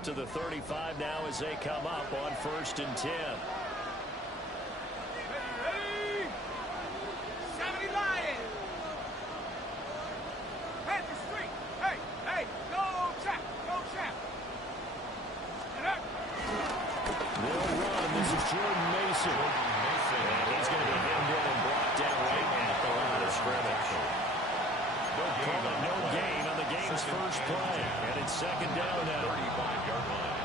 out to the 35 now as they come up on 1st and 10. Jordan Mason. And he's going to be hemmed in and brought down right at the line of scrimmage. No gain on the game's first play. And it's 2nd down now. 35-yard line.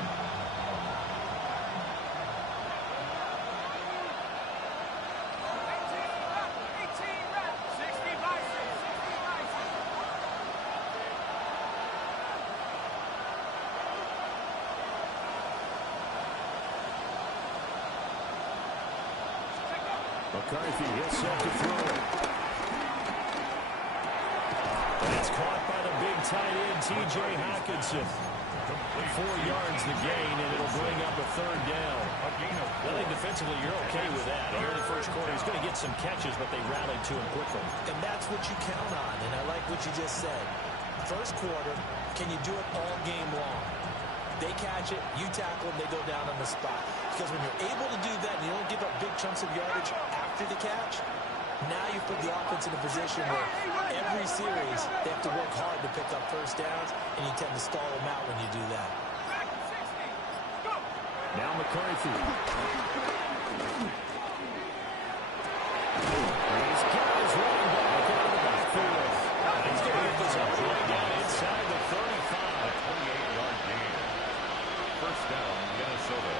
McCarthy, he'll set to throw it. And it's caught by the big tight end, T.J. Hockenson. 4 yards the gain, and it'll bring up a 3rd down. I think defensively you're okay with that. Here in the first quarter, he's going to get some catches, but they rallied to him quickly. And that's what you count on, and I like what you just said. First quarter, can you do it all game long? They catch it, you tackle them, they go down on the spot. Because when you're able to do that and you don't give up big chunks of yardage after the catch, now you put the offense in a position where every series they have to work hard to pick up first downs, and you tend to stall them out when you do that. Now McCarthy. He's got his running back out of the backfield. He's going to get this up right down inside the 35. 28-yard gain. First down, Minnesota.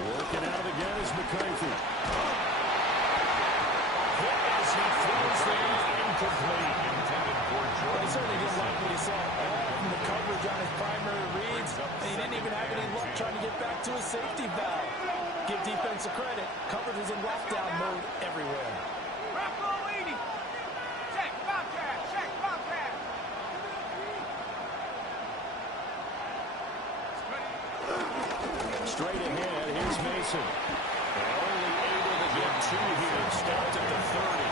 Working out again is McCarthy. As he throws them incomplete. Intended for Jordan. Well, he certainly didn't like what he saw from the coverage on his primary reads, and he didn't even have any luck trying to get back to his safety valve. Give defensive credit. Coverage was in lockdown mode everywhere. Straight ahead, here's Mason. And only able to get 2 here. Stopped at the 30.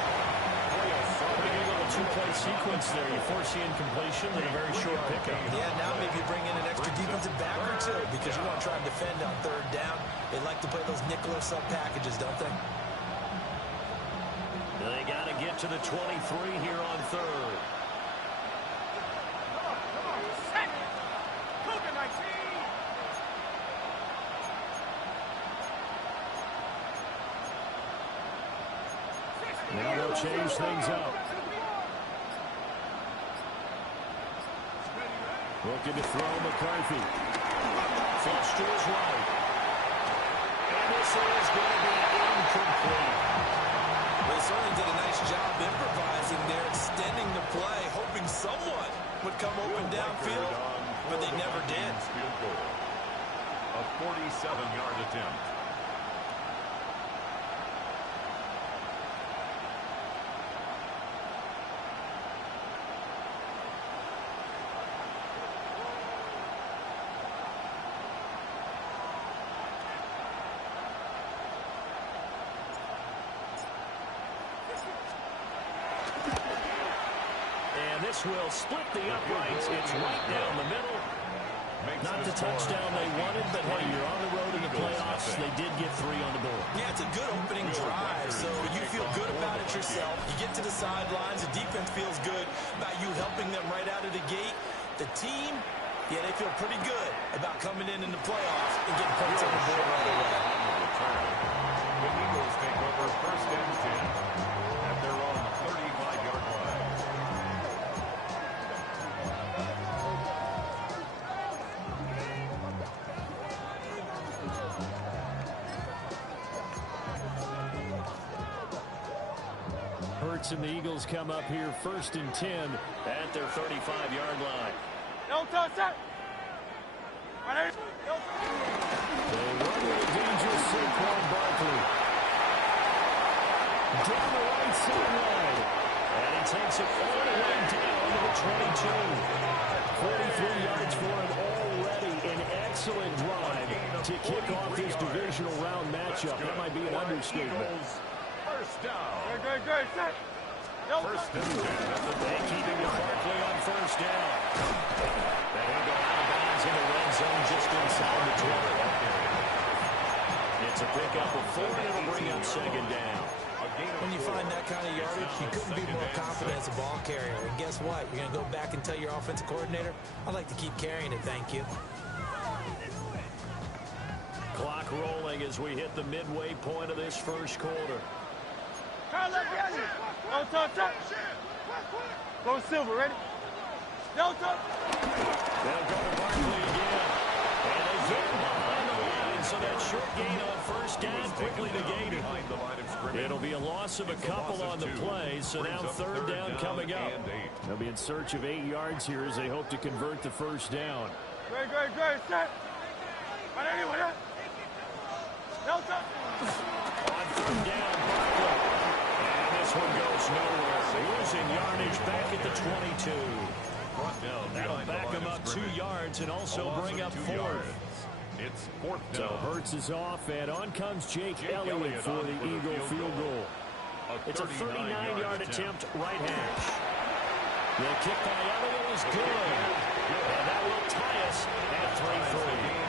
Boy, a big little 2-play sequence there. You force the incompletion and a very short pickup. Yeah, now maybe you bring in an extra defensive back or 2 because you want to try and defend on 3rd down. They like to play those nickel or sub packages, don't they? They got to get to the 23 here on 3rd. Now they'll change things up. Looking to throw McCarthy. Flush to his right. And this is going to be incomplete. Well, they certainly did a nice job improvising there, extending the play, hoping someone would come open downfield, but they never did. Field goal. A 47-yard attempt. And this will split the uprights. It's right down the middle. Not the touchdown they wanted, but hey, you're on the road in the playoffs. They did get 3 on the board. Yeah, it's a good opening drive, so you feel good about it yourself. You get to the sidelines, the defense feels good about you helping them right out of the gate. The team, yeah, they feel pretty good about coming in the playoffs and getting points on the board right away. The Eagles take over 1st and 10 at their own 35-yard line. Hurts and the Eagles come up here 1st and 10 at their 35-yard line. Don't touch that. They run with a dangerous Saquon Barkley. Down the right sideline. And he takes it all the way down to the 22. 43 yards for him all excellent drive to kick off this divisional round matchup. That might be an understatement. First down. Good. First and 10. They keeping the Barkley on first down. They will go out of bounds in the red zone just inside the 20. It's a pickup of 4, and it'll bring up second down. When you find that kind of yardage, you couldn't be more confident as a ball carrier. And guess what? You're going to go back and tell your offensive coordinator, I'd like to keep carrying it, thank you. Clock rolling as we hit the midway point of this first quarter. Go touch. Go Silver, ready? No touch. They'll go to Barkley again. And they get him behind the line, so that short gain on first down quickly negated. It'll be a loss of a couple on the play, so now third down coming up. They'll be in search of 8 yards here as they hope to convert the first down. Good. Set. No touch. On third down, Barkley. And this one goes nowhere. Losing yardage back at the 22. That'll back them up 2 yards and also bring up 4th. It's 4th down. So Hurts is off, and on comes Jake Elliott for the Eagle field goal. It's a 39-yard attempt, right hash. The kick by Elliott is good. And that will tie us at 3-3.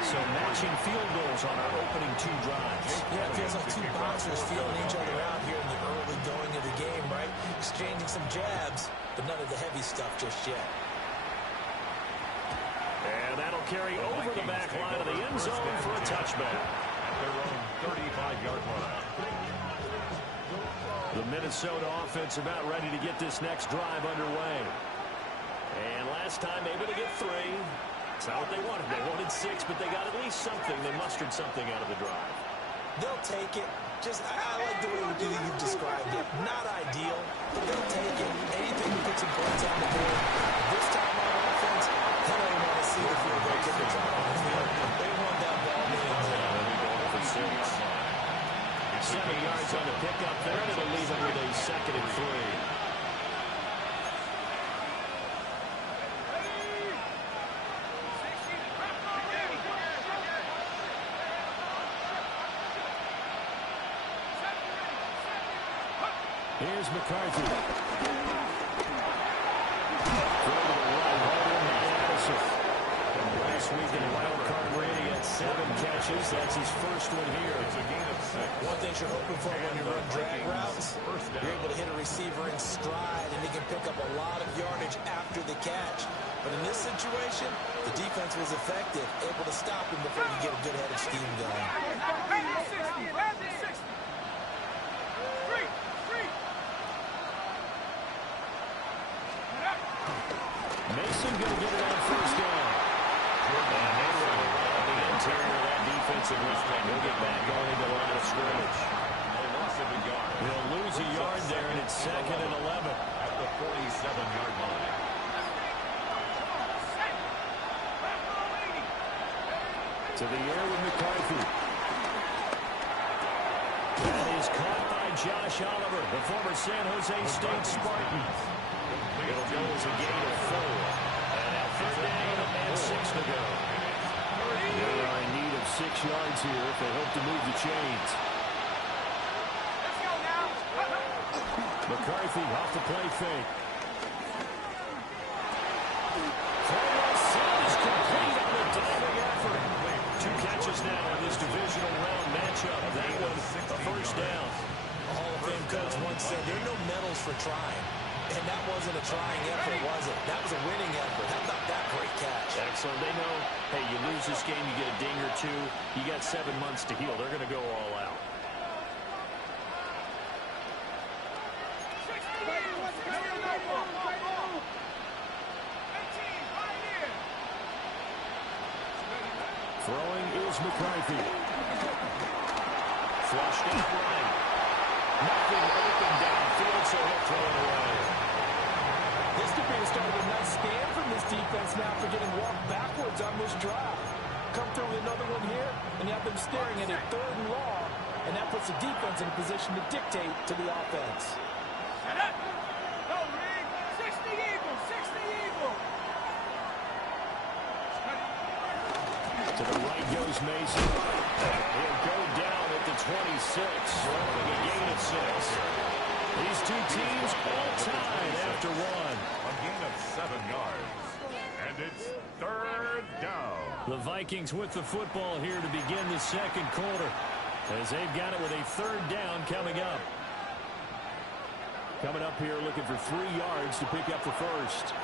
So matching field goals on our opening 2 drives. Yeah, it feels like 2 boxers feeling each other out here in the early going of the game, right? Exchanging some jabs, but none of the heavy stuff just yet. And that'll carry over the back line of the end zone for a touchback. At their own 35-yard line. The Minnesota offense about ready to get this next drive underway. And last time able to get 3. That's not what they wanted. They wanted 6, but they got at least something. They mustered something out of the drive. They'll take it. I like the way you've described it. Not ideal, but they'll take it. Anything to put some points on the board. This time on offense, they don't want to see the field goal kickers out on the field. They want that ball being there. They'll be going for 6. 7 yards on the pickup there, and it'll leave them with a 2nd and 3. Here's McCarthy. Throw to the right, Addison. Last week in wild card rating at 7 catches. That's his first one here. It's a gain of 6. One thing you're hoping for when you run drag routes, you're able to hit a receiver in stride, and he can pick up a lot of yardage after the catch. But in this situation, the defense was effective, able to stop him before you get a good head of steam going. Mason going to get it on first down. And they were on the interior of that defensive line. They'll get back going into the line of scrimmage. They'll lose a yard there, and it's 2nd and 11. At the 47-yard line. To the air with McCarthy. That is caught by Josh Oliver, the former San Jose State Spartan. It'll go as a gain of 4. And now 3rd down and 6 to go. They are in need of 6 yards here if they hope to move the chains. McCarthy off the play fake. Throw is complete on a diving effort. 2 catches now in this divisional round matchup. That one a first down. A Hall of Fame coach once said there are no medals for trying. And that wasn't a trying effort, was it? That was a winning effort. How about that great catch? Excellent. They know, hey, you lose this game, you get a ding or 2. You got 7 months to heal. They're going to go all out. Throwing is McCarthy. Flushed out right. Nothing open downfield, so he'll throw it away. This could be the start of a nice stand from this defense now for getting walked backwards on this drive. Come through with another one here, and you have them staring at it 3rd and long, and that puts the defense in a position to dictate to the offense. Go, Reed. 60 Eagle. 60 Eagle. goes Mason. He'll go down at the 26, throwing a gain of 6. These two teams all tied after one. A gain of 7 yards. And it's third down. The Vikings with the football here to begin the second quarter, as they've got it with a third down coming up. Coming up here looking for 3 yards to pick up the first.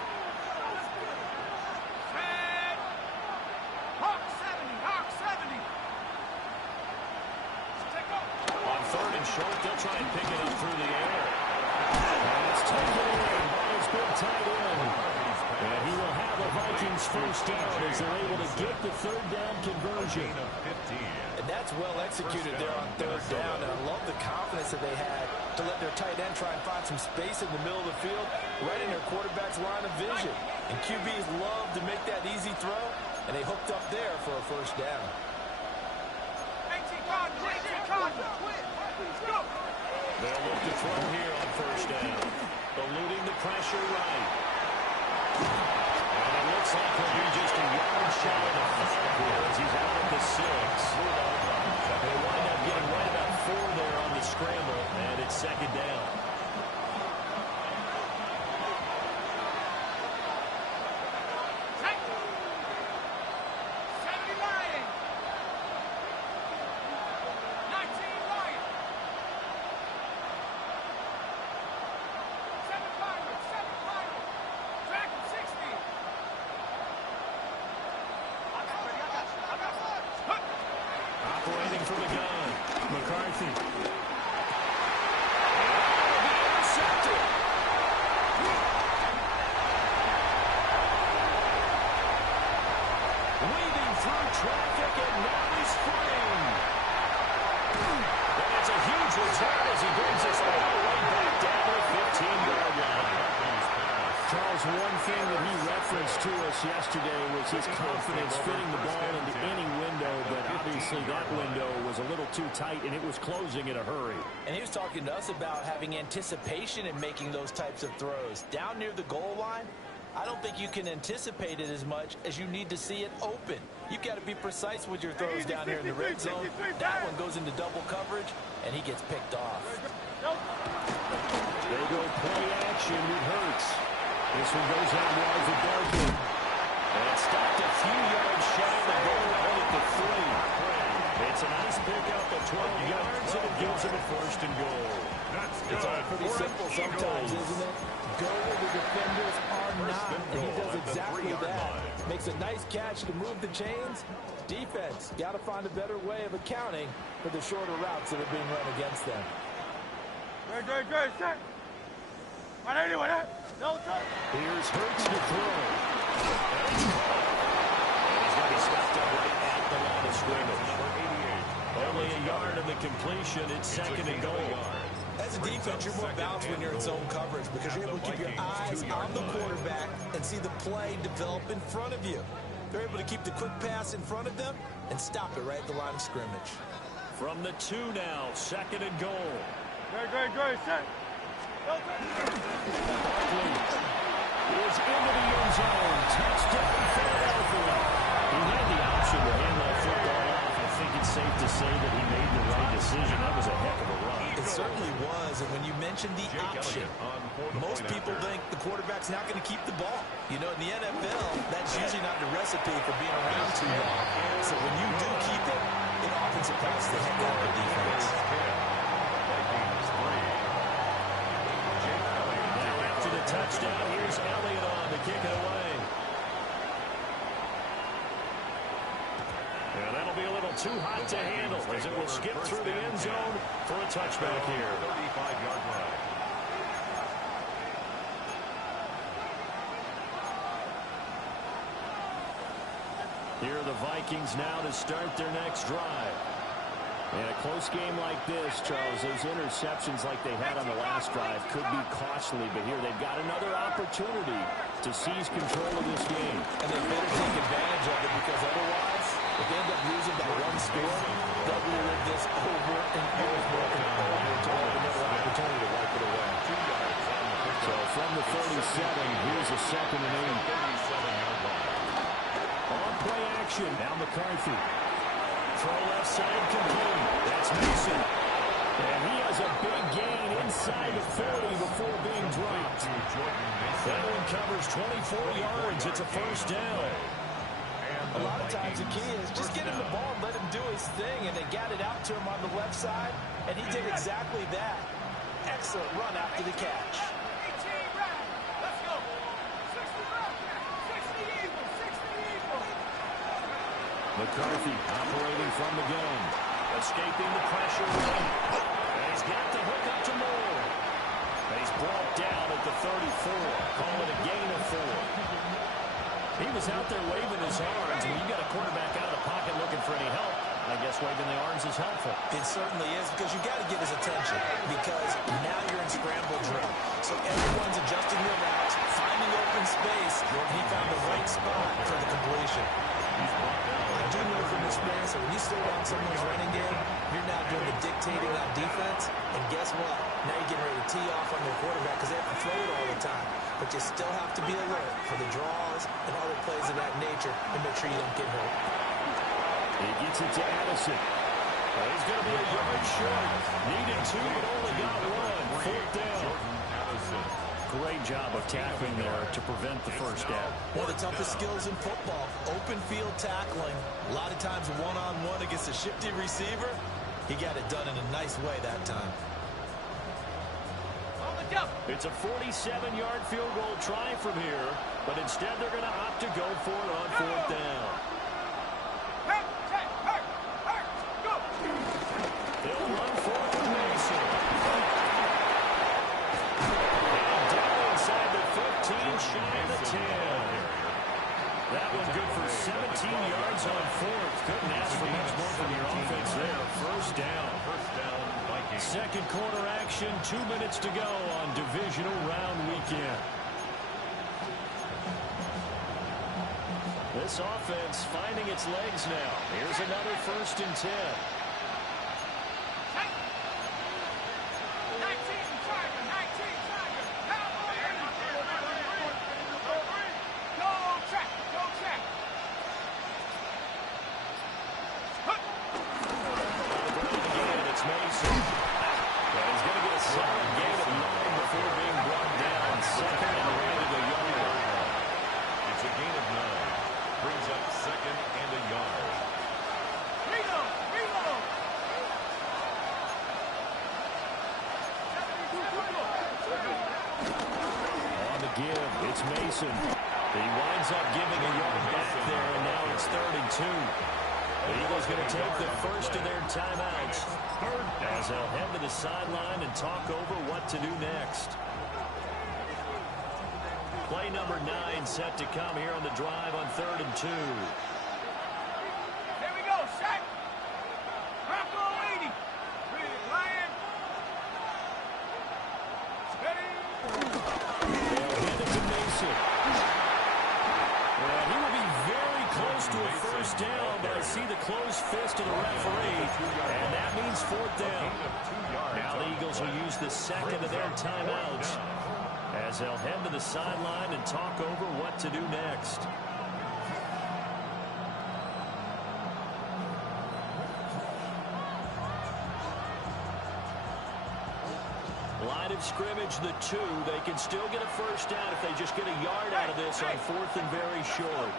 On third and short, they'll try and pick it up through the air. And it's taken away by his big tight end. And he will have a Vikings first down as they're able to get the third down conversion. And that's well executed there on third down. And I love the confidence that they had to let their tight end try and find some space in the middle of the field, right in their quarterback's line of vision. And QBs love to make that easy throw, and they hooked up there for a first down. They'll look to throw here on first down. Eluding the pressure right. And it looks like he'll be just a yard shy of the 5 here as he's out at the 6. They wind up getting right about 4 there on the scramble, and it's second down. Operating from the gun, McCarthy. Intercepted. Weaving through traffic, and now he's free. And it's a huge return as he brings us all the way back down to the 15-yard line. Charles, one thing that he referenced to us yesterday was his confidence fitting the ball into any window, but obviously that window was a little too tight, and it was closing in a hurry. And he was talking to us about having anticipation in making those types of throws. Down near the goal line, I don't think you can anticipate it as much as you need to see it open. You've got to be precise with your throws down here in the red zone. That one goes into double coverage, and he gets picked off. They go play action with Hurts. This one goes out wide for Barkley. And it's stopped a few yards shy of the goal line at the 3. It's a nice pickup of 12 yards, and it gives him a first and goal. It's all pretty simple sometimes, isn't it? Go where the defenders are not, and he does exactly that. Makes a nice catch to move the chains. Defense got to find a better way of accounting for the shorter routes that are being run against them. Good, set. Here's Hurts to throw. And he's going to be stopped up right at the line of scrimmage. Only a yard of the completion. It's second and goal. As a defense, you're more balanced when you're in zone coverage because you're able to keep your eyes on the quarterback and see the play develop in front of you. They're able to keep the quick pass in front of them and stop it right at the line of scrimmage. From the 2 now, second and goal. Good, set. Barkley is into the end zone. Touchdown, Philadelphia. He had the option to hand that football off. I think it's safe to say that he made the right decision. That was a heck of a run. It certainly was, and when you mentioned the option, most people think the quarterback's not going to keep the ball. You know, in the NFL, that's usually not the recipe for being around too long. So when you do keep it, it often surprises the heck out of the defense. Now after the touchdown, here's Elliott on to kick it away. And that'll be a little too hot to handle as it will skip through the end zone for a touchback here. 35-yard line. Here are the Vikings now to start their next drive. In a close game like this, Charles, those interceptions like they had on the last drive could be costly, but here they've got another opportunity to seize control of this game. And they better take advantage of it because otherwise, if they end up losing by one score, they'll relive this over and over and over until they have another opportunity to wipe it away. So from the 37, here's a second and 8. On play action, now McCarthy. Throw left side complete. That's Mason. And he has a big gain inside the 40 before being dropped. That one covers 24 yards. It's a first down. A lot of times the key is just get him the ball and let him do his thing, and they got it out to him on the left side, and he did exactly that. Excellent run after the catch. McCarthy operating from the gun. Escaping the pressure. And he's got the hook up to Moore. And he's brought down at the 34. Call it a gain of 4. He was out there waving his arms. When you got a quarterback out of the pocket looking for any help, I guess waving the arms is helpful. It certainly is, because you got to get his attention, because now you're in scramble drill. So everyone's adjusting their routes, finding open space, and he found the right spot for the completion. I do know from experience that when you slow down someone's running game, you're now doing the dictating on defense, and guess what? Now you're getting ready to tee off on their quarterback because they have to throw it all the time. But you still have to be alert for the draws and other plays of that nature and make sure you don't get hurt. He gets it to Addison. Well, he's going to be a yard short. Needed 2, but only got 1. Fourth down. Great job of tackling there to prevent the first down. One of the toughest skills in football, open field tackling. A lot of times one-on-one against a shifty receiver. He got it done in a nice way that time. It's a 47-yard field goal try from here, but instead they're going to opt to go for it on fourth down. They'll run for it with Mason. And down inside the 15, shy of the 10. That one good for 17 yards on fourth. Couldn't ask for much more from your offense there. First down. Second quarter action, 2 minutes to go on divisional round weekend. This offense finding its legs now. Here's another 1st and 10. It's Mason. He winds up giving a yard back there, and now it's 3rd and 2. The Eagles going to take the first of their timeouts as they'll head to the sideline and talk over what to do next. Play number 9 set to come here on the drive on 3rd and 2. Here we go, Shaq. Rocco 80. Lion. Steady. They'll hand it to Mason. Well, he will be very close to a first down, but I see the closed fist of the referee, and that means 4th down. Now the Eagles will use the second of their timeouts as they'll head to the sideline and talk over what to do next. Line of scrimmage, the 2. They can still get a first down if they just get a yard out of this on 4th and very short.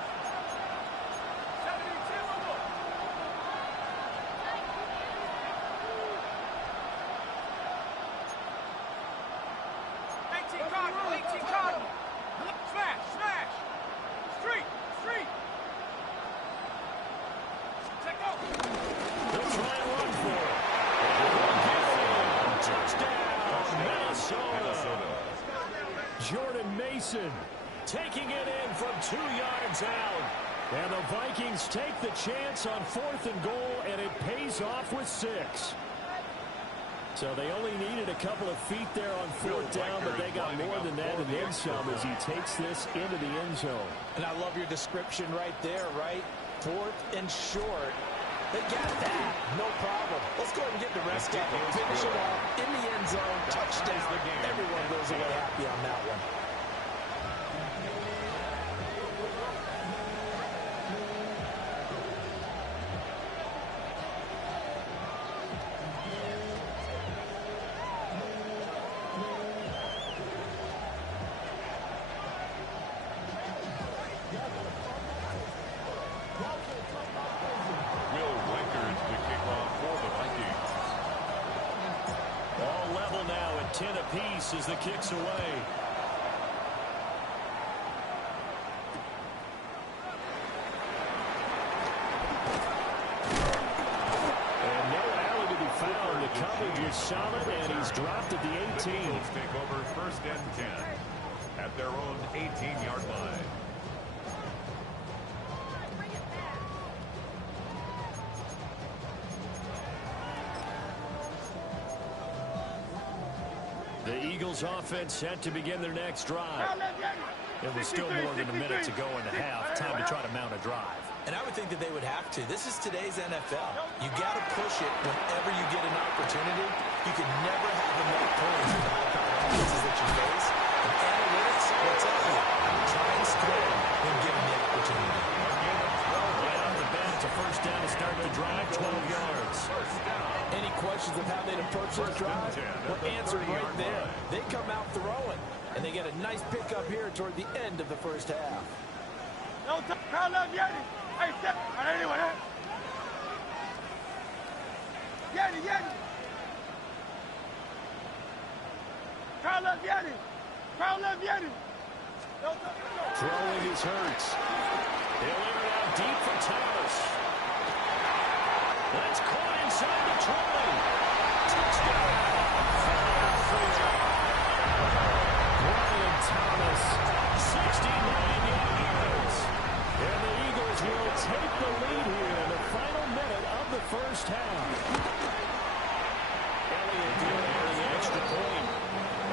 Taking it in from 2 yards out. And the Vikings take the chance on 4th and goal, and it pays off with 6. So they only needed a couple of feet there on 4th down, but they got more than that and then some as he takes this into the end zone. And I love your description right there, right? 4th and short. They got that. No problem. Let's go ahead and get the rest of it. Finish it off in the end zone. Touchdown. Everyone goes away happy on that one. this as the kick's away. And no alley to be found. The coverage is solid, and he's dropped at the 18. The Eagles take over first and 10 at their own 18-yard line. The Eagles offense set to begin their next drive. It was still more than a minute to go in the half. Time to try to mount a drive. And I would think that they would have to. This is today's NFL. You got to push it whenever you get an opportunity. You can never have enough points with the high-powered offenses that you face. And analytics will tell you, try and score when given the opportunity. Right off the bat to first down to start the drive, 12 yards. Any questions of how they'd approach this drive? Well, answered right there. They come out throwing, and they get a nice pickup here toward the end of the first half. No, crowd love Yeti. Hey, step. All right, anyway, huh? Yeti, Yeti. Crowd love Yeti. Crowd love Yeti. No, Throwing is Hurts. He'll air it out deep for Thomas. That's caught inside the 20. Touchdown. Brian Thomas, 69 yards. And the Eagles will take the lead here in the final minute of the first half. Elliott doing the extra point.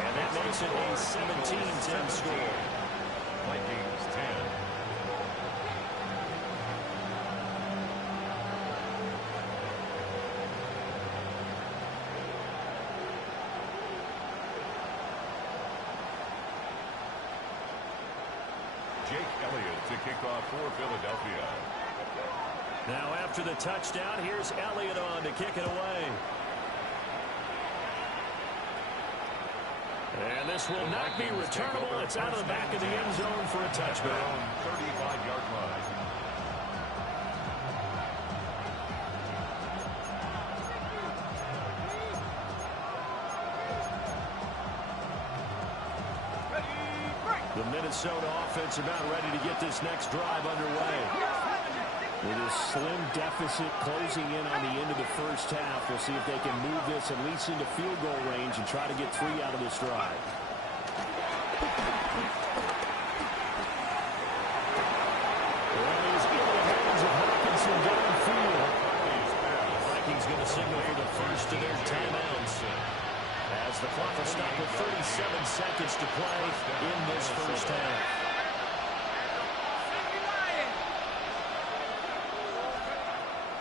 And that makes it a 17-10 score. Vikings 10. Jake Elliott to kick off for Philadelphia. Now after the touchdown, here's Elliott on to kick it away. And this will not be returnable. It's out of the back of the end zone for a touchback. 35-yard line. The Minnesota offense about ready to get this next drive underway. With a slim deficit closing in on the end of the first half, we'll see if they can move this at least into field goal range and try to get 3 out of this drive. Well, he's into the hands of Hawkinson downfield. The Vikings going to signal for the first of their timeouts. As the clock will stop with 37 seconds to play in this first half.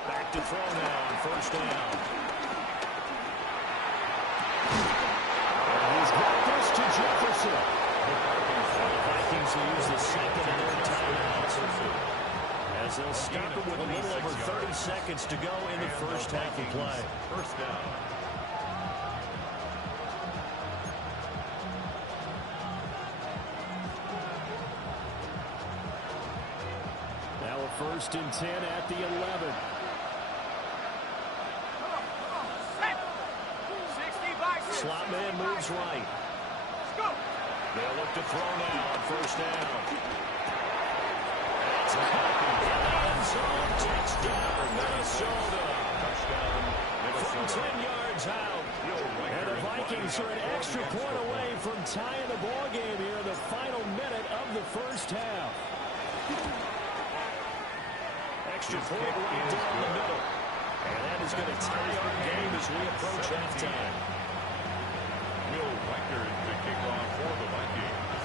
Back to throw now on first down. And he's got this to Jefferson. The Vikings will use the second of their timeouts as they'll stop it with a little over 30 seconds to go in the first half of play. First down. Now a 1st and 10 at the 11. Slot man moves right. They'll look to throw now on first down. It's caught in the end zone. Touchdown, Minnesota. From 10 yards out. And the Vikings are an extra point away from tying the ball game here in the final minute of the first half. Extra point right down the middle. And that is going to tie our game as we approach halftime. Will Weicker to kick off for the Vikings.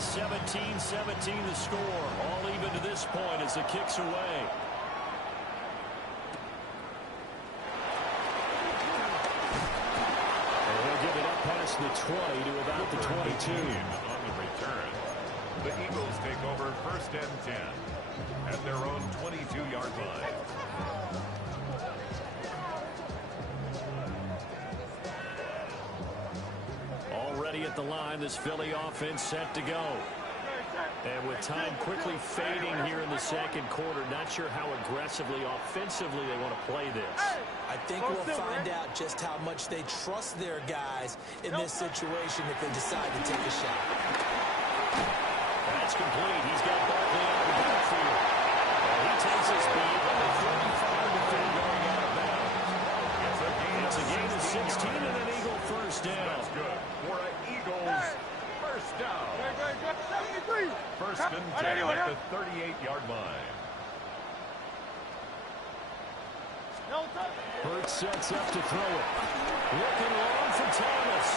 17-17 the score. All even to this point as the kick's away. And he'll give it up past the 20 to about the 22. On the return, the Eagles take over 1st and 10 at their own 22-yard line. Already at the line, this Philly offense set to go. And with time quickly fading here in the second quarter, not sure how aggressively, offensively they want to play this. I think we'll find out just how much they trust their guys in this situation if they decide to take a shot. That's complete. He's got Barkley out of the backfield. He takes his beat on the 35 before going out of bounds. It's a gain of 16 and an Eagle first down. That's good for an Eagles first down. First and 10 at the 38-yard line. Hurts sets up to throw it. Looking long for Thomas.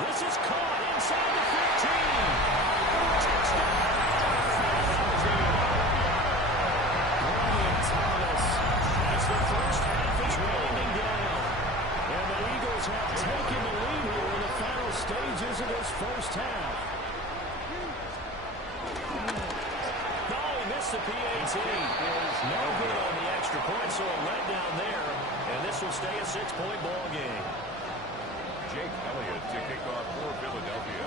This is caught inside the 15. Touchdown. Ryan Thomas as the first half is winding down. And the Eagles have taken the lead here in the final stages of this first half. The PAT is no good on the extra point, so a letdown there, and this will stay a 6-point ball game. Jake Elliott to kick off for Philadelphia.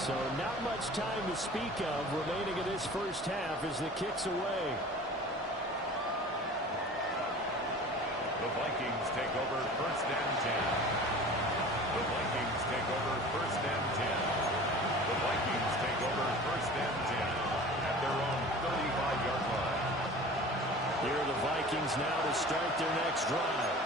So not much time to speak of remaining in this first half as the kick's away. The Vikings take over first and 10. The Vikings take over first and 10. The Vikings take over first and 10 at their own 35-yard line. Here are the Vikings now to start their next drive.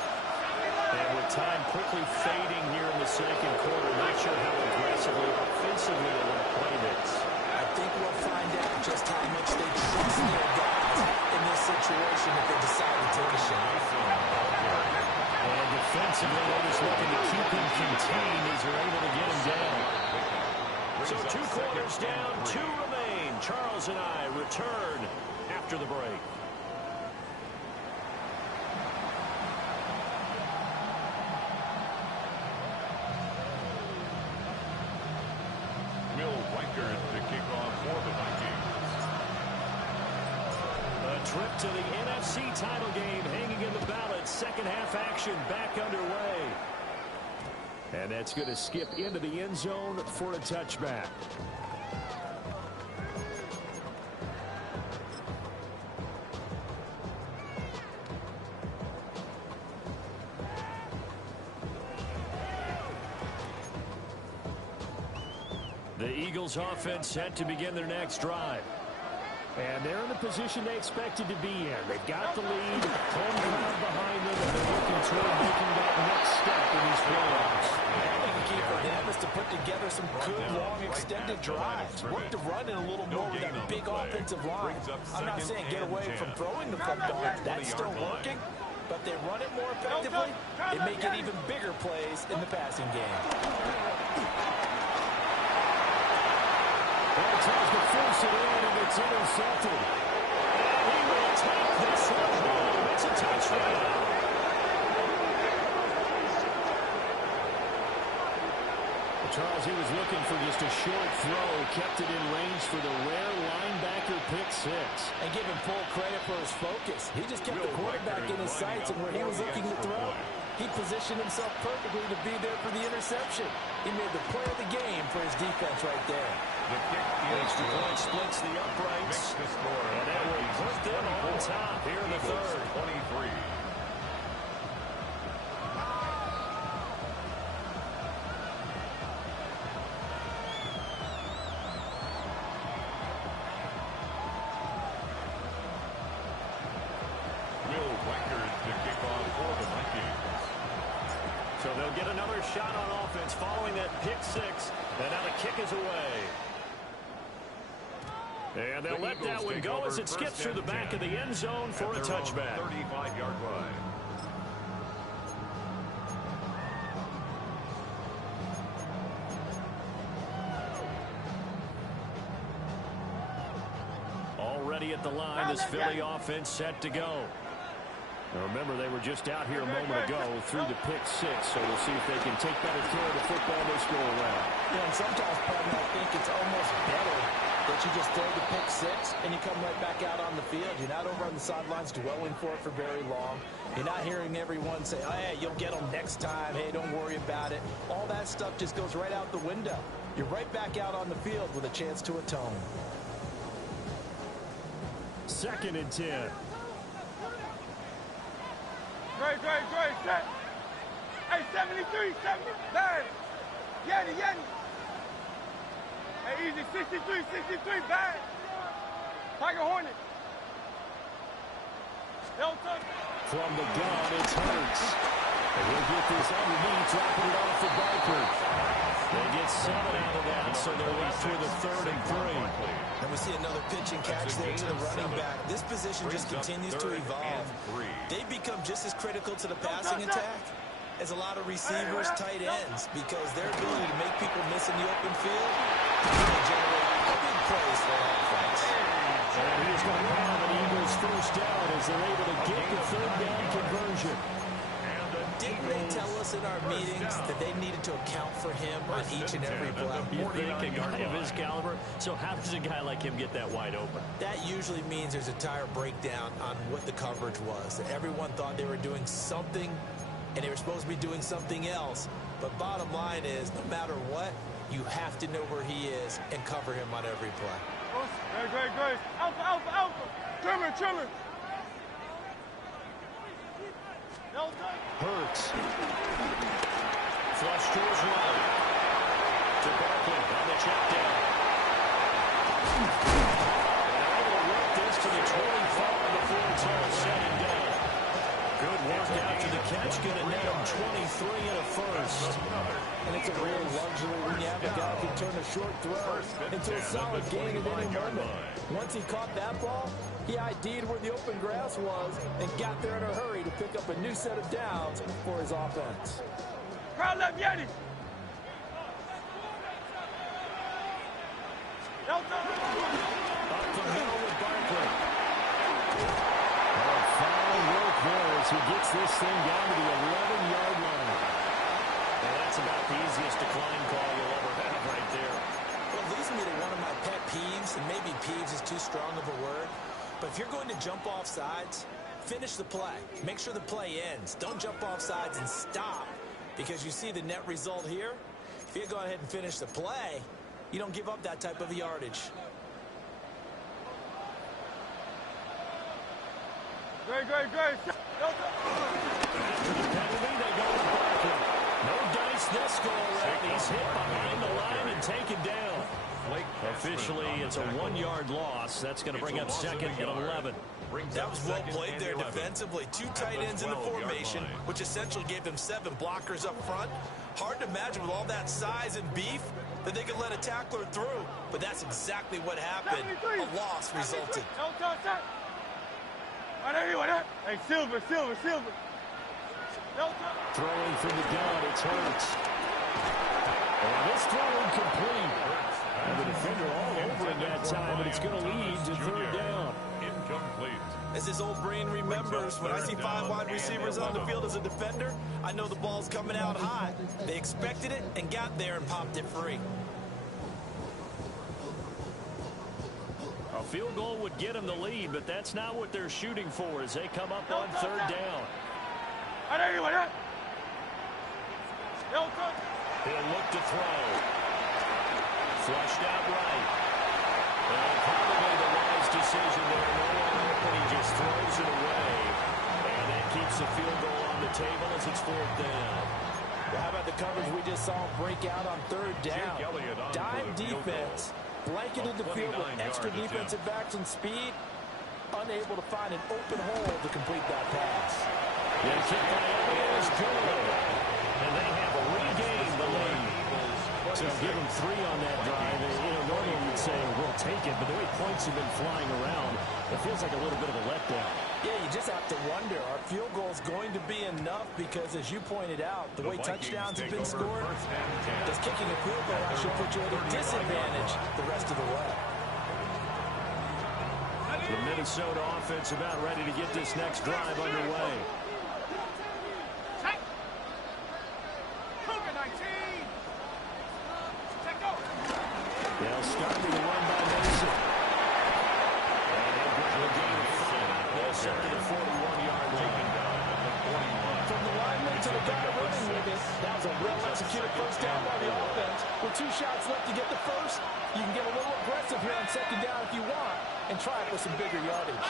And with time quickly fading here in the second quarter, not sure how aggressively, offensively they want to play this. I think we'll find out just how much they trust their guys in this situation if they decide to take a shot. And defensively, they're just looking to keep him contained as they're able to get him down. So 2 quarters down, 2 remain. Charles and I return after the break. Will Reichard to kick off for the Vikings. A trip to the NFC title game hanging in the balance. Second half action back underway. And that's going to skip into the end zone for a touchback. The Eagles offense set to begin their next drive. And they're in the position they expected to be in. They've got the lead, home crowd behind them, and they're looking toward making that next step in these playoffs. The key for them is to put together some good, long, extended drives. Work the run in a little more with that big offensive line. I'm not saying get away from throwing the football. That's still working. But they run it more effectively. They make it even bigger plays in the passing game. Well, tries to force it in, and it's intercepted. And he will take this one home. It's a touchdown. Charles, he was looking for just a short throw, kept it in range for the rare linebacker pick 6. And give him full credit for his focus. He just kept the quarterback in his sights and where he was looking to throw. He positioned himself perfectly to be there for the interception. He made the play of the game for his defense right there. The kick Extra point splits the uprights. And that will put them on top here in the third. 23. So they'll get another shot on offense following that pick 6. And now the kick is away. And they'll let that one go as it skips through the back of the end zone for a touchback. 35-yard line. Already at the line, this Philly offense set to go. Now remember, they were just out here a moment ago through the pick 6, so we'll see if they can take better care of the football this go around. And sometimes, partner, I think it's almost better that you just throw the pick 6 and you come right back out on the field. You're not over on the sidelines dwelling for it for very long. You're not hearing everyone say, oh, hey, you'll get them next time. Hey, don't worry about it. All that stuff just goes right out the window. you're right back out on the field with a chance to atone. 2nd and 10. Great, set. Hey, 73, 70, bad. Yanni. Hey, easy, 63, bad. Tiger Hornet. From the gun, it's Hurts. And he'll get this underneath, dropping it off the Barker. They get 7 out of that, so they're left with a 3rd and 3. And we see another pitch and catch there to the running back. This position just continues to evolve. They become just as critical to the passing attack as a lot of receivers, tight ends, because their ability to make people miss in the open field will generate big plays for the offense. And he's going to have an Eagles first down as they're able to get the 3rd down conversion. Didn't they tell us in our meetings that they needed to account for him on each and every play? You think a guy of his caliber? So how does a guy like him get that wide open? That usually means there's a tire breakdown on what the coverage was. That everyone thought they were doing something, and they were supposed to be doing something else. But bottom line is, no matter what, you have to know where he is and cover him on every play. Great. Alpha. Trimmer. Hurts. Flush to his right. To Barkley on the check down. And able to work this to the 25 before it's all said and done. Good work after the catch. Going to net him 23 and a first. And it's a real luxury when you have a guy who can turn a short throw into a solid gain at any moment. Once he caught that ball, he ID'd where the open grass was and got there in a hurry to pick up a new set of downs for his offense. Crowd left, Yanni. Up the middle with Barkley. Fine work there as he gets this thing down to the 11-yard line. And that's about the easiest decline call you'll ever have right there. Well, it leads me to one of my pet peeves, and maybe peeves is too strong of a word. But if you're going to jump off sides, finish the play. Make sure the play ends. Don't jump off sides and stop, because you see the net result here. If you go ahead and finish the play, you don't give up that type of yardage. Great. After the penalty, they go with Barkley. No dice this go around. He's hit behind the line and taken down. Officially, it's a 1-yard loss. That's going to bring up 2nd and 11. That was well played there defensively. 2 tight ends in the formation, which essentially gave them 7 blockers up front. Hard to imagine with all that size and beef that they could let a tackler through. But that's exactly what happened. A loss resulted. Hey, Silver. Throwing from the gun, it's Hurts. And this throw incomplete. And the defender all over in that time, but it's going to lead to 3rd down. Incomplete. As his old brain remembers, when I see 5 wide receivers on the field as a defender, I know the ball's coming out high. They expected it and got there and popped it free. A field goal would get them the lead, but that's not what they're shooting for as they come up on 3rd down. He'll look to throw. Flushed out right. And probably the wise decision there. No one open, he just throws it away. And that keeps the field goal on the table as it's 4th down. Well, how about the coverage we just saw break out on 3rd down? Dime defense, blanketed the field with extra defensive backs and speed, unable to find an open hole to complete that pass. The kick by Elliott is good. And they have regained the lead. So give them 3 on that drive. Normally you'd say, we'll take it, but the way points have been flying around, it feels like a little bit of a letdown. Yeah, you just have to wonder, are field goals going to be enough? Because as you pointed out, the way touchdowns have been scored, does kicking a field goal actually put you at a disadvantage the rest of the way? The Minnesota offense about ready to get this next drive underway. They'll start with a run by Mason. And he'll gain 5. They'll set to the 41-yard line. From the lineman to the guy running with it. That was a well-executed first down by the offense. With 2 shots left to get the first, you can get a little aggressive here on second down if you want and try it for some bigger yardage.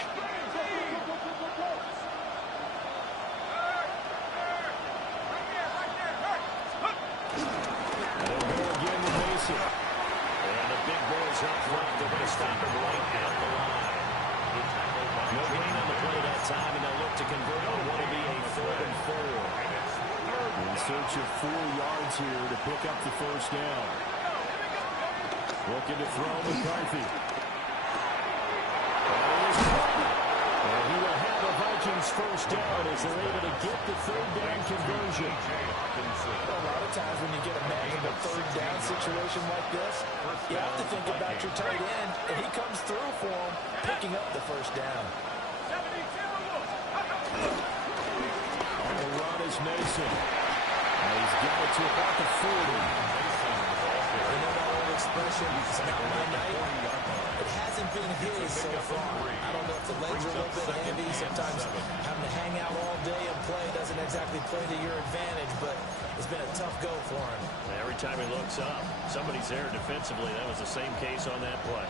And the big boys up front. They're going to stop him right at the line. No gain on the play that time, and they'll look to convert on what will be a 3rd and 4. In search of 4 yards here to pick up the first down. Looking to throw McCarthy. And he will have the Vikings first down as they're able to get the 3rd down conversion. A lot of times when you get a man in a 3rd down situation like this, you have to think about your tight end, and he comes through for him, picking up the first down. On the run is Mason. And he's got it to about the 40. You know that old expression, it's not my night? It hasn't been his so far. I don't know if the legs are a little bit heavy. Sometimes having to hang out all day and play doesn't exactly play to your advantage, but it's been a tough go for him. Every time he looks up, somebody's there defensively. That was the same case on that play.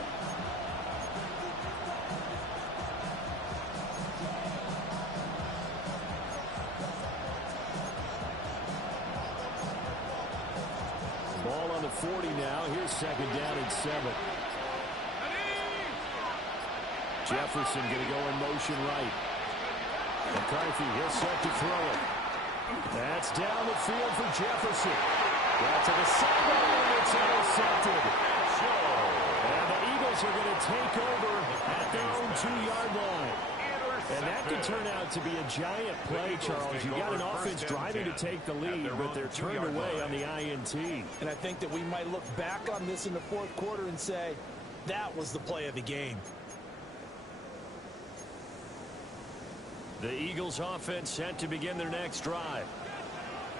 Ball on the 40 now. Here's second down and 7. Jefferson going to go in motion right. McCarthy, he'll set to throw it. That's down the field for Jefferson. Got to the sideline. It's intercepted. And the Eagles are going to take over at their own 2-yard line. And that could turn out to be a giant play, Charles. You've got an offense driving to take the lead, but they're turned away on the INT. And I think that we might look back on this in the 4th quarter and say, that was the play of the game. The Eagles offense set to begin their next drive.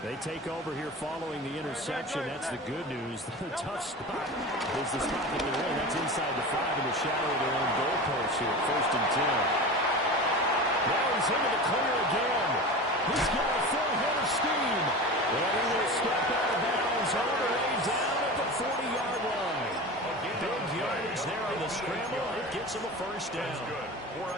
They take over here following the interception. That's the good news. The tough spot is the spot that they're in. That's inside the 5 in the shadow of their own goalpost here. 1st and 10. Now he's into the clear again. He's got a full head of steam. And he will step out of bounds all the way down at the 40-yard line. Big yardage there on the scramble. It gets him a first down.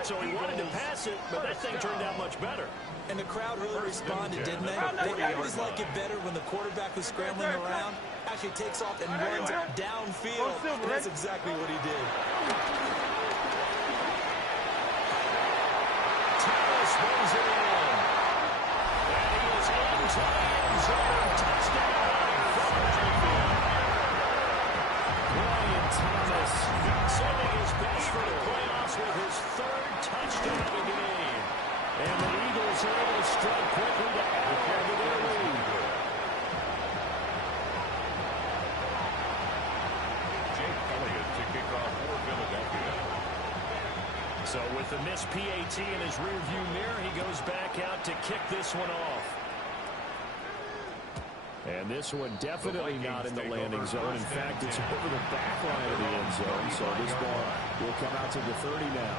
So he wanted to pass it, but that thing turned out much better. And the crowd really responded, didn't they? They always like it better when the quarterback who's scrambling around actually takes off and runs downfield. And that's exactly what he did. Thomas brings it in. And he is into the end zone. Touchdown. Brian Thomas Sending his best for the playoffs with his 3rd touchdown of the game. And the Eagles are able to strike quickly to add to their lead. Jake Elliott to kick off for Philadelphia. So with the missed PAT in his rearview mirror, he goes back out to kick this one off. And this one definitely not in the landing zone. In fact, it's over the back line of the end zone. So this ball will come out to the 30 now.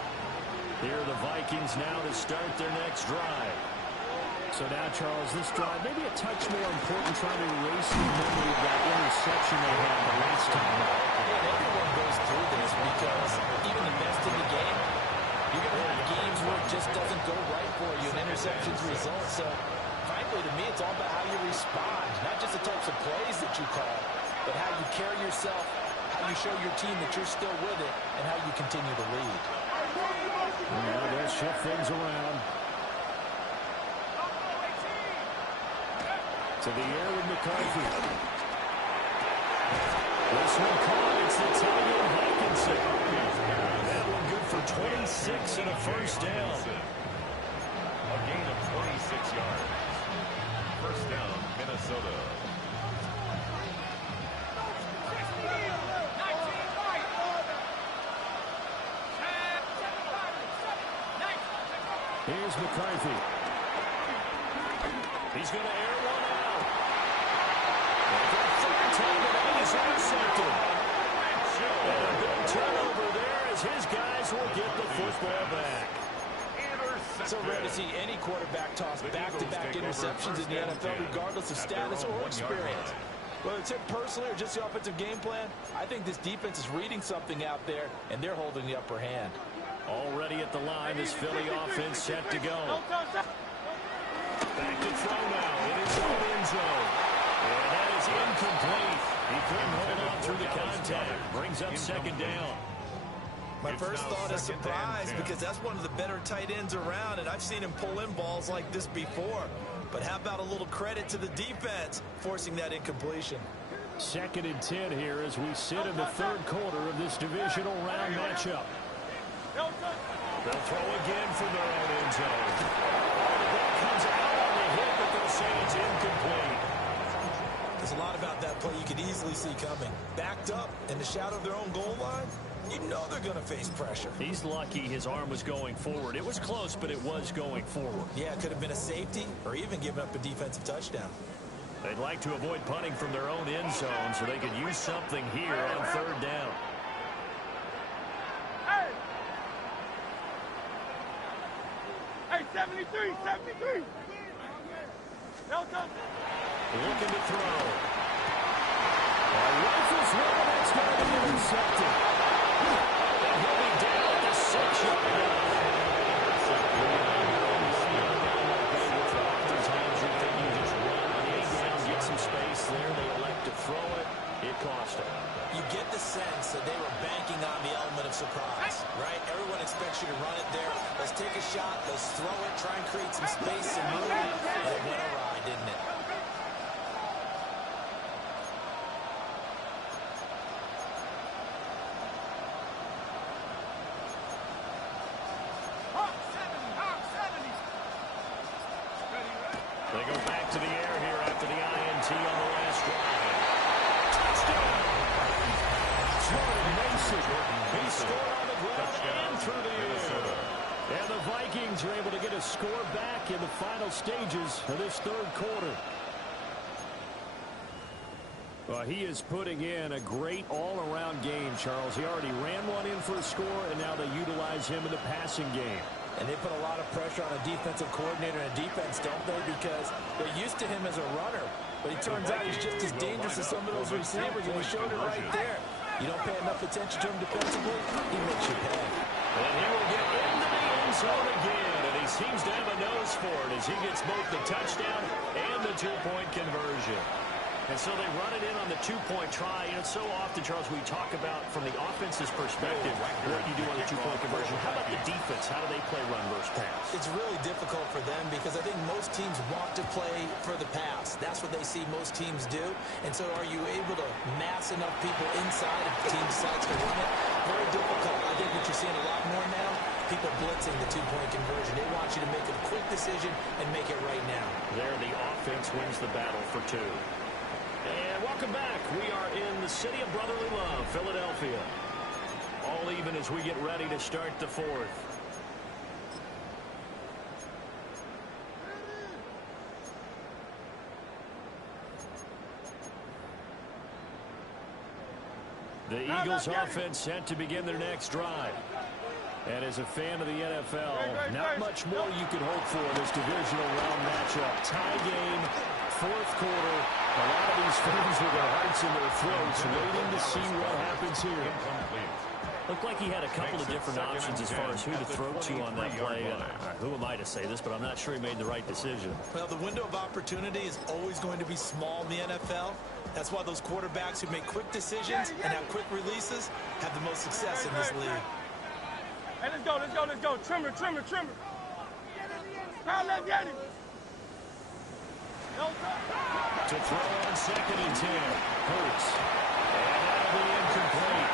Here are the Vikings now to start their next drive. So now, Charles, this drive maybe a touch more important, trying to erase the memory of that interception they had the last time out. Yeah, everyone goes through this because even the best in the game, you're going to have games where it just doesn't go right for you, and interceptions result. So, frankly, to me, it's all about how you respond, not just the types of plays that you call, but how you carry yourself, how you show your team that you're still with it, and how you continue to lead. Now they'll shift things around. To the air with McCarthy. This one caught. It's the tight end Hankinson. That one good for 26 and a first down. A gain of 26 yards. First down, Minnesota. Here's McCarthy. He's going to air one out. And for the 3rd time tonight, he's intercepted. And a big turnover there as his guys will get the football back. So rare to see any quarterback toss back-to-back interceptions in the NFL, regardless of status or experience. Whether it's him personally or just the offensive game plan, I think this defense is reading something out there, and they're holding the upper hand. Already at the line, this Philly offense set to go. Back to throw now in his own end zone. And that is incomplete. He couldn't hold on through the contact. Brings up second down. My first thought is surprise because that's one of the better tight ends around, and I've seen him pull in balls like this before. But how about a little credit to the defense forcing that incompletion? 2nd and 10 here as we sit in the third quarter of this divisional round matchup. They'll throw again from their own end zone. The ball comes out on the hit, but they'll say it's incomplete. There's a lot about that play you could easily see coming. Backed up in the shadow of their own goal line, you know they're going to face pressure. He's lucky his arm was going forward. It was close, but it was going forward. Yeah, it could have been a safety or even given up a defensive touchdown. They'd like to avoid punting from their own end zone so they could use something here on third down. Hey, 73, 73. Looking to throw. Rifles one, that's going to be intercepted. And he'll be down at the 6-yard line. Oftentimes you're thinking just run A down, get some space there. They elect to throw it. It cost them. You get the sense that they were banking on the element of surprise, right? Everyone expects you to run it there. Let's take a shot. Let's throw it. Try and create some space and move. And it went awry, didn't it? They go back to the air here after the INT on the last drive. Touchdown! Jordan Mason. He scored on the ground and through the air. And the Vikings are able to get a score back in the final stages of this third quarter. Well, he is putting in a great all-around game, Charles. He already ran one in for a score, and now they utilize him in the passing game. And they put a lot of pressure on a defensive coordinator and a defense, don't they? Because they're used to him as a runner. But it turns out he's just as dangerous as some of those receivers, and he showed it right there. You don't pay enough attention to him defensively, he makes you pay. And he will get into the end zone again, and he seems to have a nose for it as he gets both the touchdown and the two-point conversion. And so they run it in on the two-point try. You know, so often, Charles, we talk about from the offense's perspective what you do on the two-point conversion. How about the defense? How do they play run versus pass? It's really difficult for them because I think most teams want to play for the pass. That's what they see most teams do. And so are you able to mass enough people inside if the team decides to run it? Very difficult. I think what you're seeing a lot more now, people blitzing the two-point conversion. They want you to make a quick decision and make it right now. There, the offense wins the battle for two. And welcome back. We are in the city of brotherly love, Philadelphia. All even as we get ready to start the fourth. The Eagles offense set to begin their next drive. And as a fan of the NFL, not much more you could hope for in this divisional round matchup. Tie game, fourth quarter. A lot of these fans with their hearts in their throats waiting to see what happens here. Looked like he had a couple of different options as far as who to throw to on that play. Who am I to say this, but I'm not sure he made the right decision. Well, the window of opportunity is always going to be small in the NFL. That's why those quarterbacks who make quick decisions and have quick releases have the most success in this league. Hey, let's go, let's go, let's go. Trimmer, trimmer, trimmer. Pound left, get him. To throw on 2nd and 10. Hurts. And that'll be incomplete.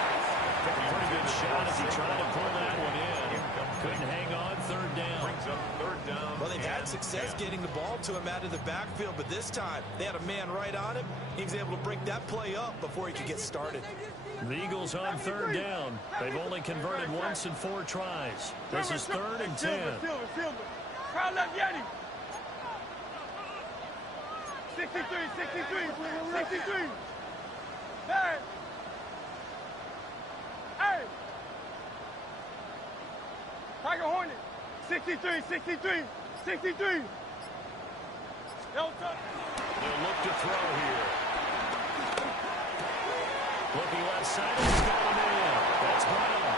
Pretty good shot as he tried to pull that one in. Couldn't hang on. Third down. Brings up third down. Well, they've had success getting the ball to him out of the backfield, but this time they had a man right on him. He was able to break that play up before he could get started. The Eagles on third down. They've only converted once in 4 tries. This is 3rd and 10. Silver. Pound left, get him. 63. Hey. Hey. Tiger Hornet. 63, 63, 63. They'll look to throw here. Looking left side, and he's got a man. That's Brown.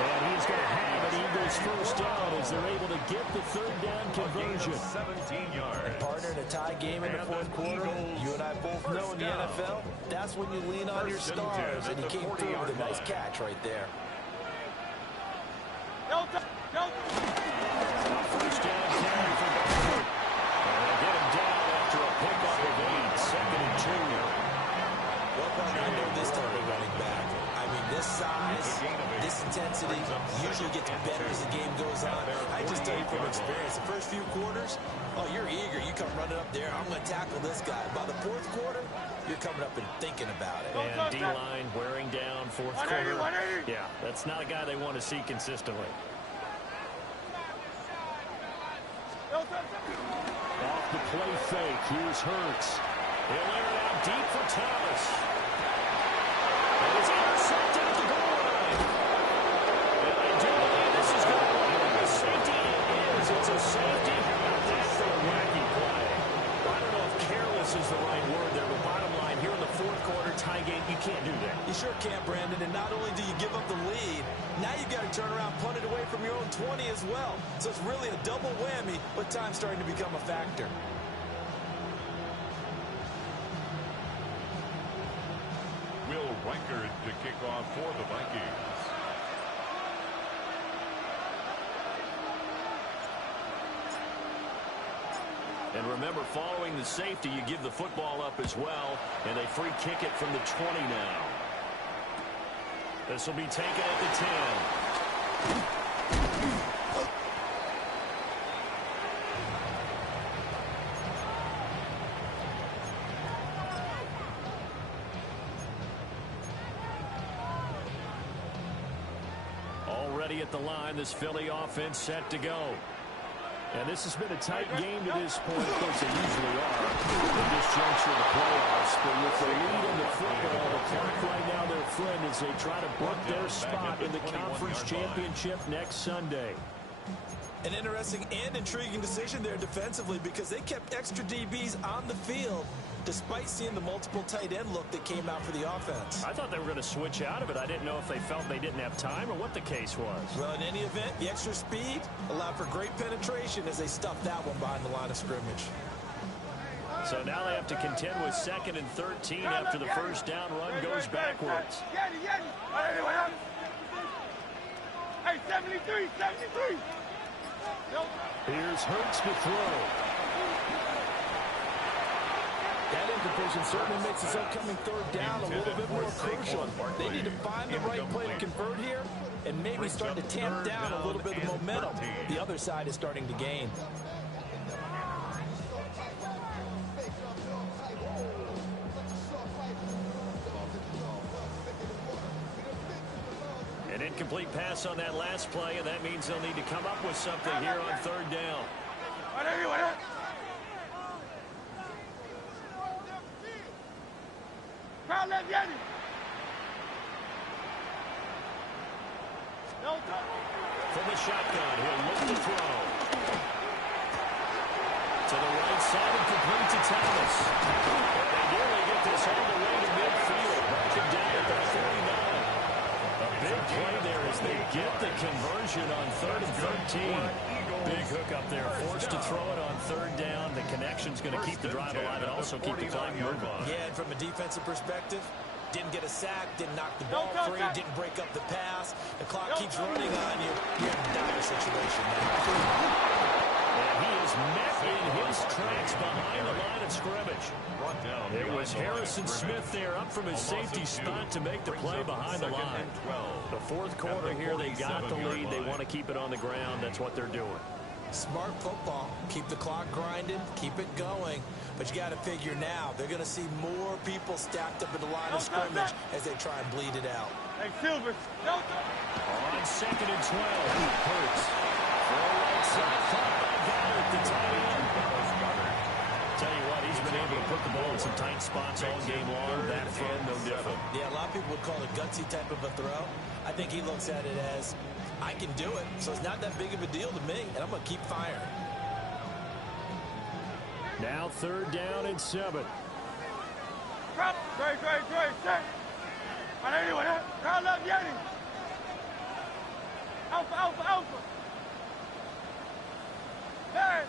And he's going to have an Eagles first down as they're able to get the third down conversion. 17 yards. And partner, in a tie game in the fourth quarter, you and I both know in the NFL, that's when you lean on your stars, and he came through with a nice catch right there. First down carry for Barkley. And they get him down after a pickup of 8, second and 2. Well, partner, I know this type of running back. I mean, this size, this intensity usually gets better as the game goes on. I just tell you from experience, the first few quarters, oh, you're eager. You come running up there, I'm going to tackle this guy. By the fourth quarter, you're coming up and thinking about it. And D-line wearing down fourth quarter. Yeah, that's not a guy they want to see consistently. Off the play fake, here's Hurts. He'll air it out deep for Thomas. And it's intercepted at the goal line. And I do believe this is going to be a safety. It is. It's a safety. That's a wacky play. I don't know if careless is the right word there, but bottom line, here in the fourth quarter, tie game, you can't do that. You sure can't, Brandon. And not only do you give up the lead, now you've got to turn around, punt it away from your own 20 as well. So it's really a double whammy, but time's starting to become a factor. Will Reichard to kick off for the Vikings. And remember, following the safety, you give the football up as well, and they free kick it from the 20 now. This will be taken at the 10. Already at the line, this Philly offense set to go. And this has been a tight game to this point. Of course, they usually are at this juncture of the playoffs. But with the lead in the football, the clock right now their friend as they try to book their spot in the conference championship next Sunday. An interesting and intriguing decision there defensively because they kept extra DBs on the field despite seeing the multiple tight end look that came out for the offense. I thought they were going to switch out of it. I didn't know if they felt they didn't have time or what the case was. Well, in any event, the extra speed allowed for great penetration as they stuffed that one behind the line of scrimmage. So now they have to contend with 2nd and 13 after the first down run goes backwards. Hey, 73, 73. Here's Hurts to throw. That incompletion certainly makes this upcoming third down a little bit more crucial. They need to find the right play to convert here and maybe start to tamp down a little bit of momentum. The other side is starting to gain. An incomplete pass on that last play, and that means they'll need to come up with something here on third down. From the shotgun, he'll look to throw. To the right side and complete to Thomas. They nearly get this all the way to midfield. Marking down at the 49. A big play there as they get the conversion on 3rd and 13. Big hook up there, forced to throw it on third down. The connection's going to keep the drive alive and also keep the clock moving. Yeah, and from a defensive perspective, didn't get a sack, didn't knock the ball free, didn't break up the pass. The clock keeps running on you. You're in a dire situation now. And he is met in his tracks behind the line of scrimmage. It was Harrison Smith there up from his safety spot to make the play behind the line. The fourth quarter here, they got the lead. They want to keep it on the ground. That's what they're doing. Smart football. Keep the clock grinding, keep it going. But you got to figure now, they're going to see more people stacked up in the line of scrimmage as they try and bleed it out. Hey, Silver. On 2nd and 12, Hurts. Throw right side, caught by Goddard, the tight end. Tell you what, he's been able to put the ball in some tight spots all game long. That throw, no different. Yeah, a lot of people would call it gutsy type of a throw. I think he looks at it as I can do it, so it's not that big of a deal to me, and I'm going to keep firing. Now 3rd down and 7. Great, set. Anyway, I love Yeti. Alpha. Hey.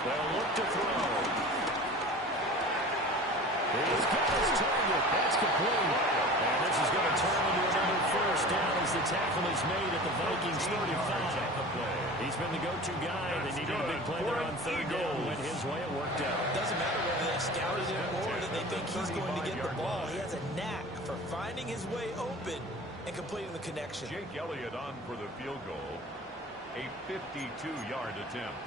They'll look to throw. He's got his target. That's complete. And this is going to turn into another 1st down as the tackle is made at the Vikings 35. He's been the go-to guy. They needed a big play there on 3rd down. Went his way. It worked out. Doesn't matter whether they scouted him or that they think he's going to get the ball. He has a knack for finding his way open and completing the connection. Jake Elliott on for the field goal. A 52-yard attempt.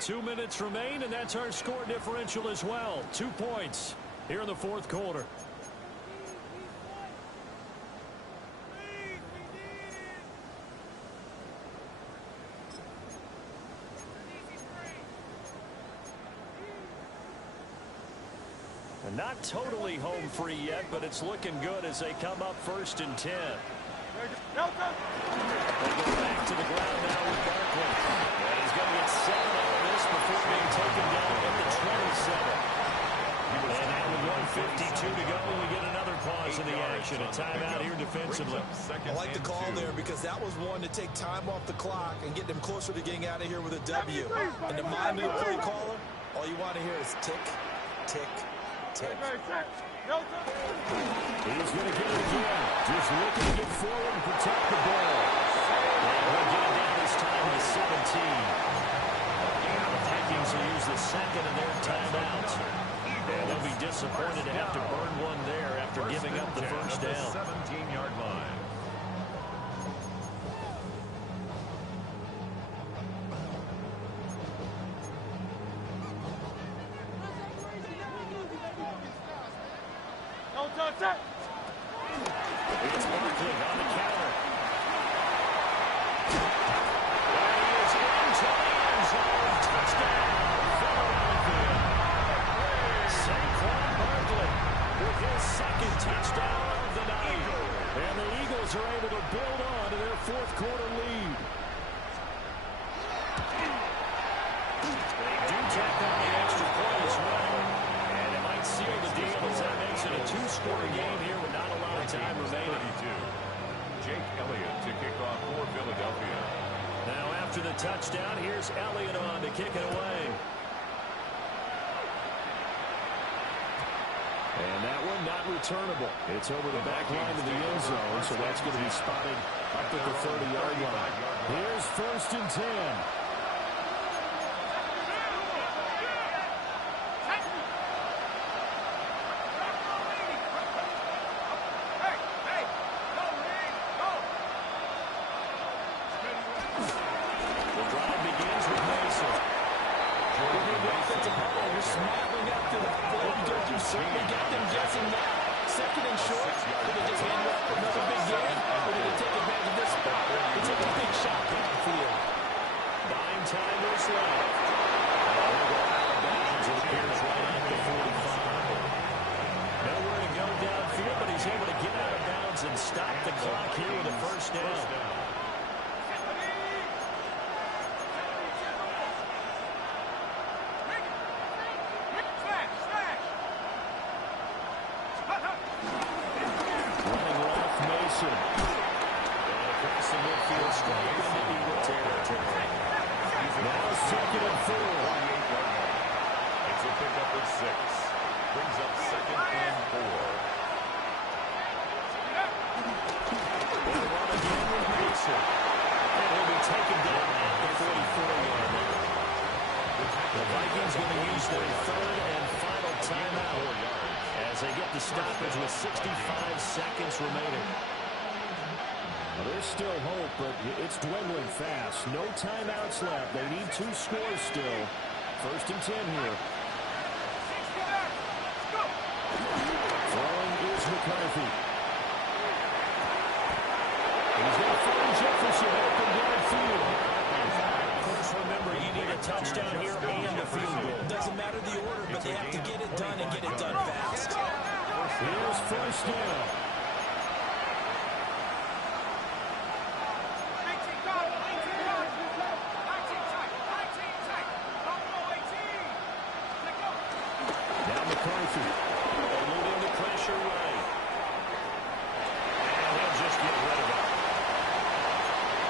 Two minutes remain, and that's our score differential as well. 2 points here in the 4th quarter. And not totally home free yet, but it's looking good as they come up 1st and 10. They go back to the ground now with Barkley. And he's going to get 7 out of this before being taken down at the 27. And now with 1:52 to go, we get another pause in the action. A timeout here defensively. I like the call there because that was one to take time off the clock and get them closer to getting out of here with a W. And to my new play caller, all you want to hear is tick, tick, tick. He's going to get it again. Just looking to get forward and protect the ball. And we'll get it down this time to 17. The Vikings will use the 2nd of their timeouts. And they'll be disappointed to have to burn one there after giving up the 1st down. 17-yard line. It's Barkley on the counter. And he is into the end zone. Touchdown, Philadelphia. Saquon Barkley with his 2nd touchdown of the night. And the Eagles are able to build on to their 4th quarter lead. They do tack on the extra point as well. And it might seal the deal as that makes it a 2-score game here with not a lot of time remaining. Jake Elliott to kick off for Philadelphia. Now after the touchdown, here's Elliott on to kick it away. And that one not returnable. It's over the back line of the end zone, so that's going to be spotted up at the 30-yard line. Here's 1st and 10. Certainly got them guessing now. 2nd and short. Did they just hand off another big game? Or did they take advantage of this spot to take a big shot downfield? 9 timers left. They'll go out of bounds. It appears right at the 45. Nowhere to go downfield, but he's able to get out of bounds and stop the clock here with a 1st down. Stoppage with 65 seconds remaining. Well, there's still hope, but it's dwindling fast. No timeouts left. They need 2 scores still. 1st and 10 here. Throwing is McCarthy. He's touchdown here and a field goal. Doesn't matter the order, but they have to get it done and get it done fast. Here's first down. Now McCarthy. They move into pressure right. And he'll just get rid of it.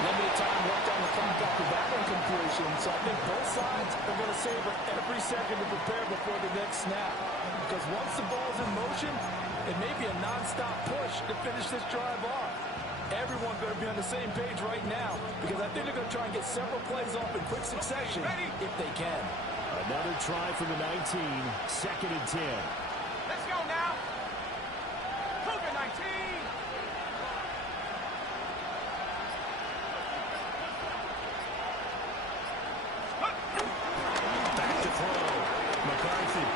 Limited time left on the clock after that incompletion, so I think both sides are going to savor every second to prepare before the next snap. Because once the ball's in motion, it may be a non-stop push to finish this drive off. Everyone better be on the same page right now, because I think they're going to try and get several plays off in quick succession if they can. Another try for the 19, 2nd and 10. Let's go now. Cougar 19. Back to throw. McCarthy.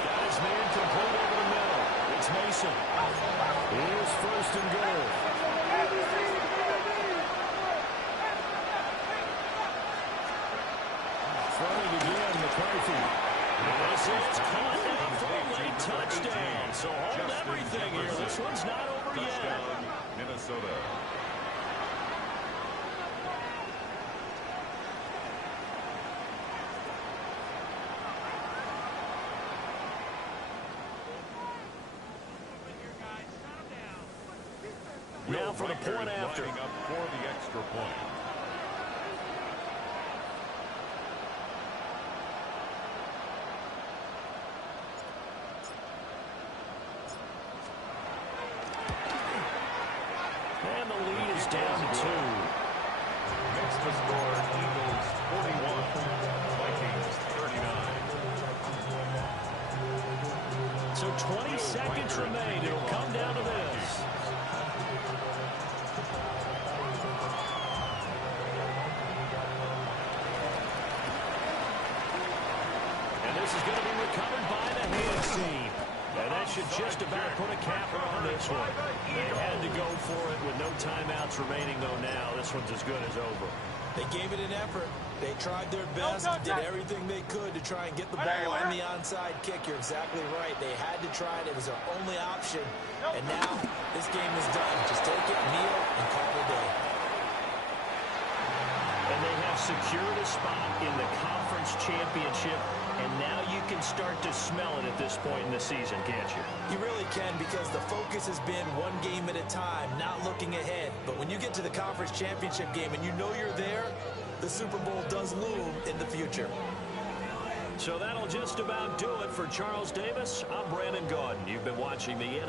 Got his man complete over the middle. It's Mason. Here's first and goal. Throwing again, McCarthy. This is caught down for a late touchdown. So hold everything here. This one's not over yet. Touchdown, Minnesota. Now for the point after. Lining up for the extra point. And the lead is down to 2. Next to score, Eagles 41, Vikings 39. So 20 seconds remain. It'll come down to this. And this is going to be recovered by the hands team. And that should just about put a capper on this one. They had to go for it with no timeouts remaining, though, now. This one's as good as over. They gave it an effort. They tried their best, did everything they could to try and get the ball on the onside kick. You're exactly right. They had to try it. It was their only option. And now this game is done. Just take it, kneel, and call it a day. And they have secured a spot in the conference championship. And now you can start to smell it at this point in the season, can't you? You really can, because the focus has been one game at a time, not looking ahead. But when you get to the conference championship game and you know you're there, the Super Bowl does loom in the future. So that'll just about do it for Charles Davis. I'm Brandon Gaudin. You've been watching the